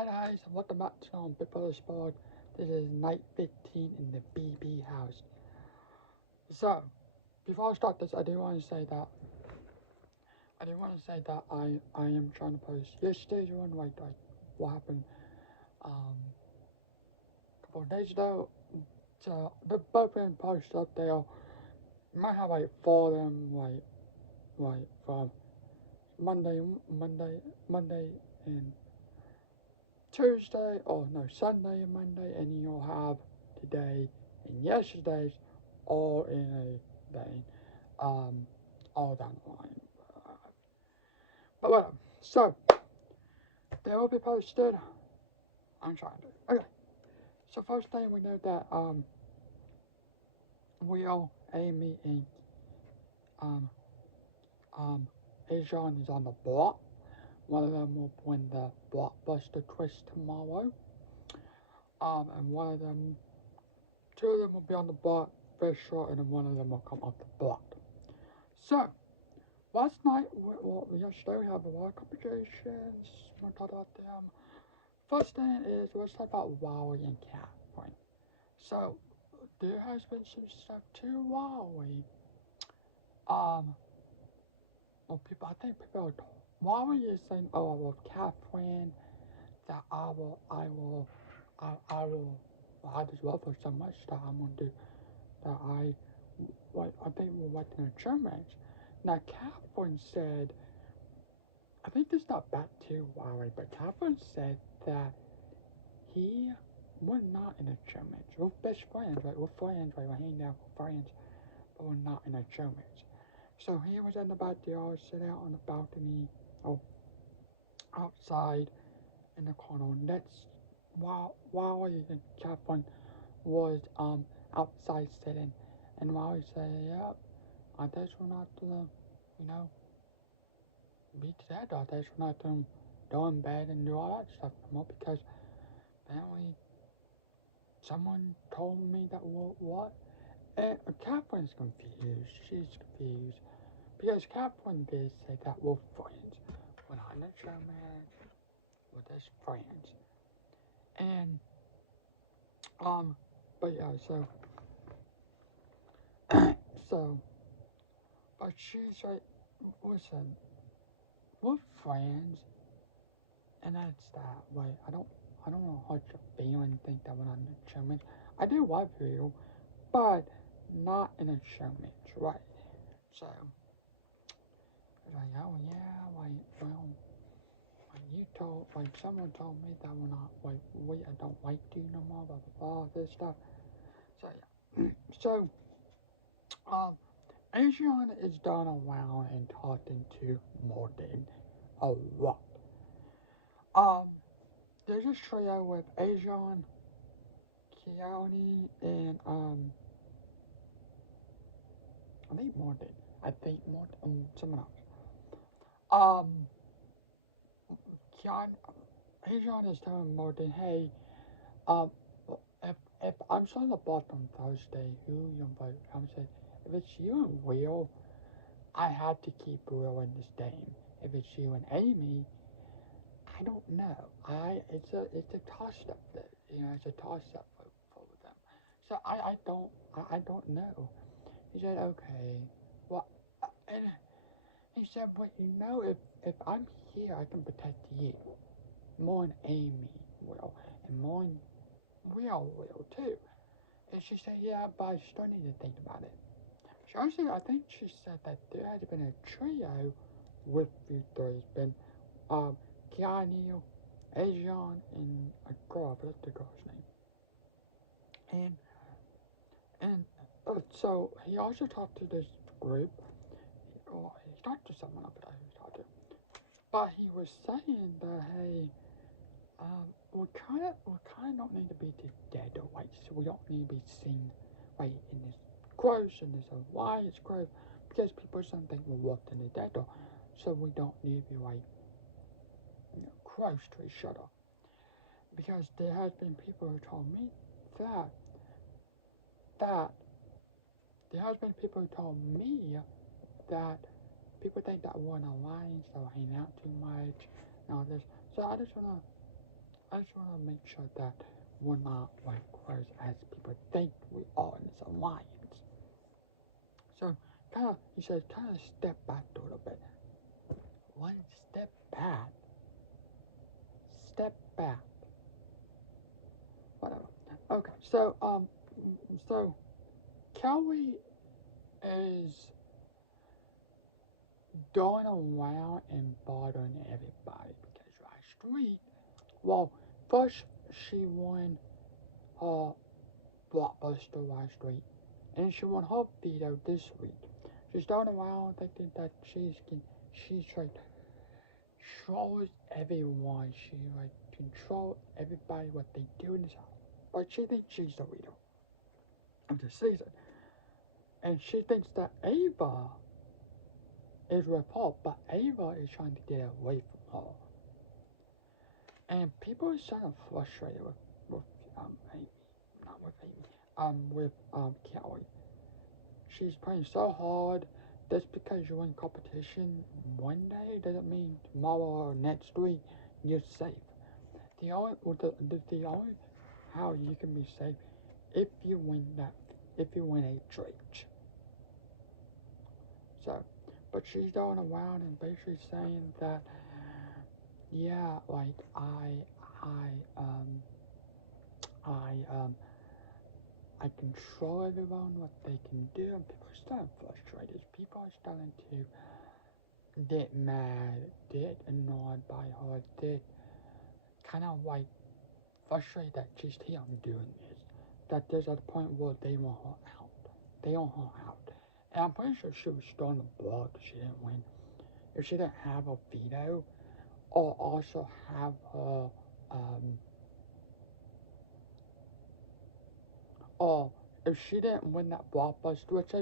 Hi guys, welcome back to Big Brother Sport. This is night 15 in the BB house. So, before I start this, I do want to say that I am trying to post yesterday's one, like what happened a couple of days ago. So they're both been posted up there. You might have like four of them, like from Monday and Tuesday, or no, Sunday and Monday, and you'll have today and yesterday's all in a day, all down the line. But whatever. So they will be posted. I'm trying to. Okay. So first thing we know that Will, Amy, and um Ajon is on the block. One of them will win the blockbuster twist tomorrow. And one of them, two of them will be on the block very short, and then one of them will come off the block. So, last night, yesterday, we have a lot of complications. We're talking about them. First thing is, let's talk about Wally and Catherine. So, there has been some stuff to Wally. I think people are told. Wally is saying, oh, with Catherine, that I just love her so much that I'm gonna do, that I think we'll like an adjournment. Now, Catherine said, I think this not back to Wally, but Catherine said that we're not in a church. We're best friends, right? We're friends, right? We're hanging out with friends, but we're not in a church. So he was in the backyard, sitting out on the balcony, or outside in the corner. And that's while Wally and Catherine was outside sitting, and Wally said, "Yep, I guess we're not gonna, you know, be together. I guess we're not gonna go in bed and do all that stuff anymore because apparently someone told me that what?" And Catherine's confused. She's confused because Catherine did say that we're friends. We're not in a German. We're just friends. And but yeah, so, but she's like, listen, we're friends, and that's that. Like, I don't know how to feel and think that we're not in a German. I do love you, but not in a German, right? So, like, oh yeah, like, well, like you told, like, someone told me that we're not, like, I don't like you no more, blah, blah, blah, this stuff. So, yeah. So, Adrian is done around and talking to Morgan a lot. Um, there's a trio with Adrian, Keone, and, I think Morgan, someone else. Um, Keon, Adrian is telling Morgan, hey, um, if I'm starting the block on Thursday, who you invite? I'm saying, if it's you and Will, I have to keep Will in this game. If it's you and Amy, I don't know. It's a toss up. It's a toss up for them. So I don't know. He said, okay. Well, and he said, but if I'm here, I can protect you more than Amy will, and more than Will too. And she said, yeah, but I still need to think about it. She also, I think she said that there has been a trio with you three. It's been Keanu, Ajon, and a girl, but that's the girl's name. And so he also talked to this group. Well, he talked to someone, but I he talked to. But he was saying that, hey, we kind of don't need to be together, like, so we don't need to be seen, like, in this gross, and this why it's gross, because people something will walk in the dead door, so we don't need to be, like, close to each other. Because there has been people who told me that there has been people who told me that people think that we're in alliance, so hang out too much, and all this. So I just wanna I just want to make sure that we're not like close as people think we are in this alliance. So, he says, kind of step back a little bit. One step back. Step back. Whatever. Okay, so Kelly is going around and bothering everybody because last week, well, first she won her Blockbuster last week, and she won her veto this week. She's going around thinking that she's like controls everyone. She like control everybody what they do in this house. But she thinks she's the leader of the season. And she thinks that Ava is with her, but Ava is trying to get away from her. And people are kind of frustrated with Amy, not with Amy, with Kelly. She's playing so hard. Just because you win competition one day doesn't mean tomorrow or next week you're safe. The only how you can be safe if you win a trade. So, but she's going around and basically saying that, yeah, like I control everyone, what they can do, and people are starting frustrated. People are starting to get mad, get annoyed by her, get kind of like frustrated that she's here doing this. That there's at a point where they want her out. They want her out. And I'm pretty sure she was still on the block if she didn't win. If she didn't have a veto, or also have her, or if she didn't win that blockbuster, which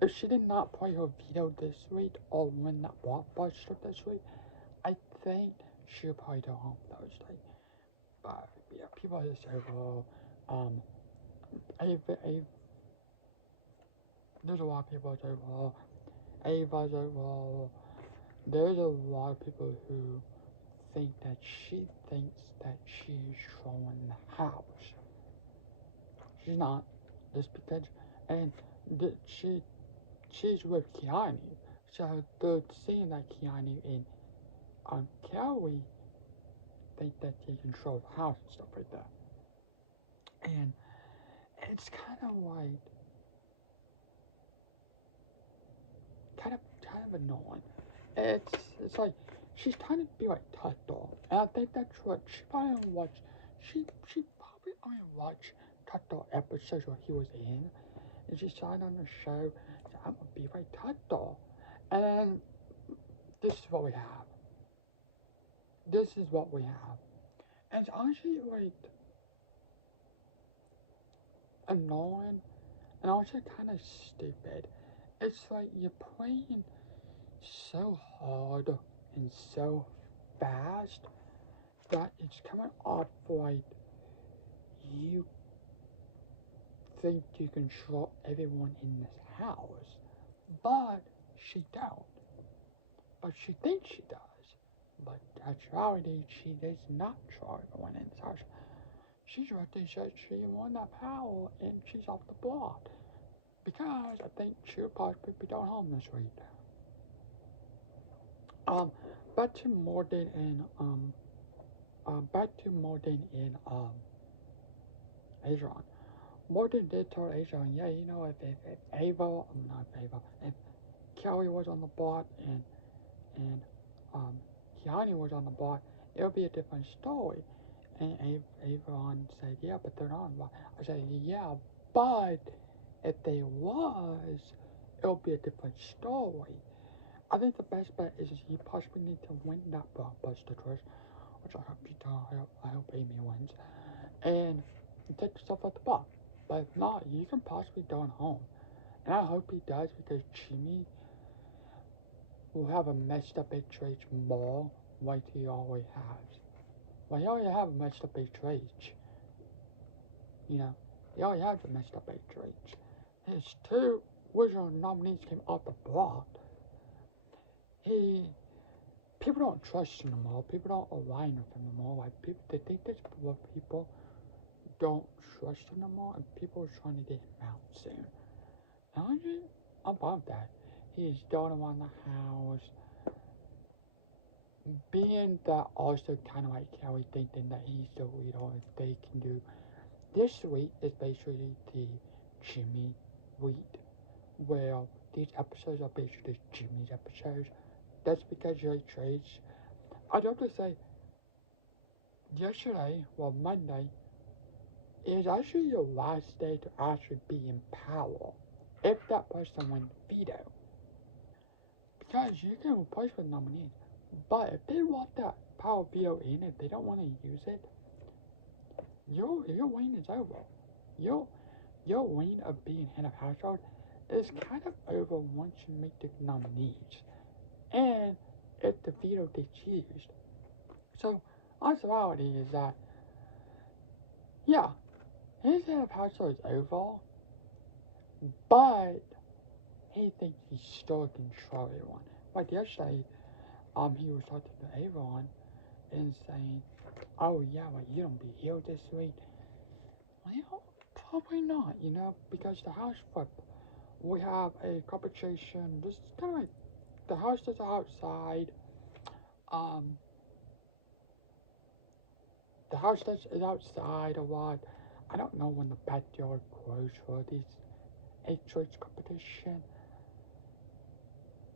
if she did not play her veto this week or win that blockbuster this week, I think she'll probably go home Thursday. But yeah, people just say, well, there's a lot of people say, well, Ava's like, well, there's a lot of people who think that she thinks that she's trolling the house. She's not. Just because, and she's with Keanu, so they're saying that Keanu and Kelly think that they control the house and stuff like that. And it's kind of like, kind of annoying. It's like she's trying to be like Tuttle, and I think that's what she probably watched. She probably only watched Tuttle episodes where he was in, and she signed on the show. So I'm gonna be like Tuttle, and then this is what we have. This is what we have, and it's honestly like annoying, and also kind of stupid. It's like you're playing so hard and so fast that it's coming off like you think you control everyone in this house, but she don't. But she thinks she does. But actuality, she does not control everyone in this house. She's right there says she won that power and she's off the block. Because I think she'll probably be going home this week. Um, back to Morden and Adrian. Morgan did tell Adrian, yeah, you know, if Ava, not Ava, if Kelly was on the block and um, Keanu was on the block, it would be a different story. And Avon said, yeah, but they're not on the block. I said, yeah, but if they was, it would be a different story. I think the best bet is you possibly need to win that blockbuster first, which I hope you do. I hope Amy wins. And take yourself out the box. But if not, you can possibly go home. And I hope he does because Jimmy will have a messed up HH more like he always has. Well, he already have a messed up HH. You know, he already has a messed up HH. His two original nominees came off the block. He people don't trust him anymore. People don't align with him anymore. Like people, they think that people don't trust him anymore, and people are trying to get him out soon. And I'm above that. He's going around the house, being that also kind of like Kelly thinking that he's the leader. If they can do this week is basically the Jimmy week, where these episodes are basically Jimmy's episodes. That's because Jay trades. I'd have to say, yesterday, well, Monday, is actually your last day to actually be in power. If that person wins veto. Because you can replace with nominees. But if they want that power veto in, if they don't want to use it, your reign is over. Your your reign of being head of household is kind of over once you make the nominees. And if the veto gets used. So our reality is that yeah, his head of household is over, but he thinks he's still control everyone. Like yesterday, he was talking to Avon and saying, "Oh yeah, well you don't be here this week." Well, probably not, because the house flip. We have a competition. This is kind of like the house that's outside. Um, the house that's is outside a lot. I don't know when the backyard closed for this HH competition,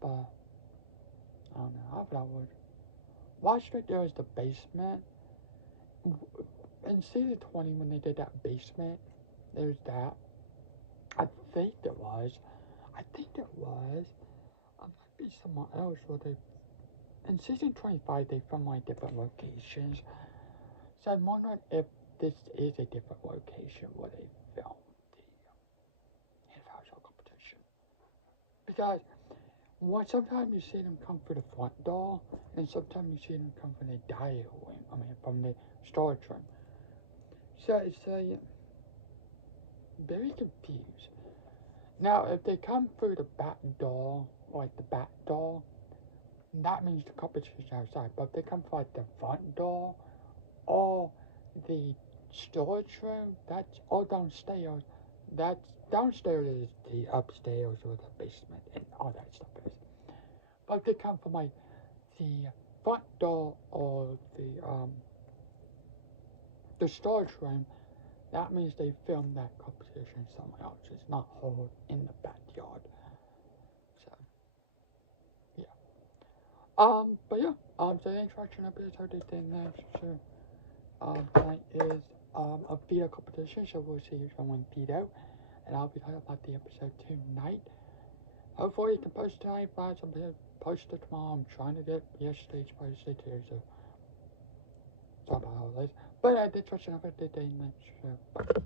but I don't know. I thought would. Watched it. There was the basement. In season 20, when they did that basement, there's that. I think it was. I think it was. I might be someone else where they. In season 25, they filmed like different locations. So I'm wondering if this is a different location where they filmed the Household competition. Because sometimes you see them come through the front door, and sometimes you see them come from the dining room. From the storage room. So it's very confused. Now, if they come through the back door, like the back door, that means the competition's outside. But if they come from like the front door or the storage room, that's all downstairs. That's downstairs is the upstairs or the basement and all that stuff is. But if they come from like the front door or the storage room, that means they filmed that competition somewhere else. It's not held in the backyard. So yeah. But yeah. So thanks for watching episode 10 next. So tonight is a veto competition, so we'll see who's gonna win veto. And I'll be talking about the episode tonight. Hopefully you can post tonight, but I'm gonna post it tomorrow. I'm trying to get yesterday's posted too, so sorry about all this. But I did touch on it today next. So bye.